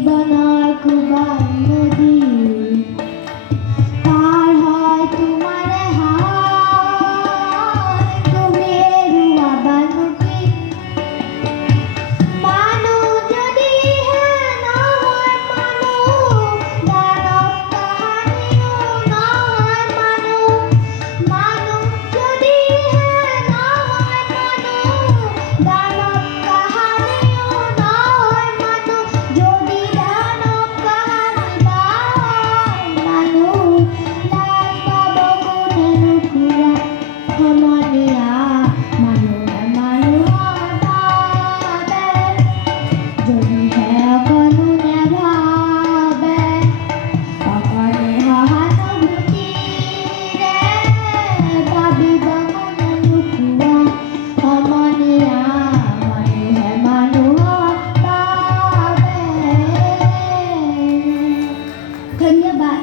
জীবনৰ কোবাই নদী পাৰ হয় তোমাৰে হাত তুমি এৰুৱাবানো কি মানুহ যদিহে নহয় মানুহ দানৱ কাহানিও নহয় মানুহ মানুহ যদিহে নহয় মানুহ দানৱ কাহানিও নহয় মানুহ যদি দানৱ কাহানি বা মানুহ লাজ পাব কোনে নুখুৰা সমনীয়া মানুহে মানুহৰ বাবে যদিহে অকণো নেভাবে অকণে সহানুভূতিৰে ভাবিব কোনে নুখুৰা সমনীয়া মানুহে মানুহৰ বাবে ধন্যবাদ।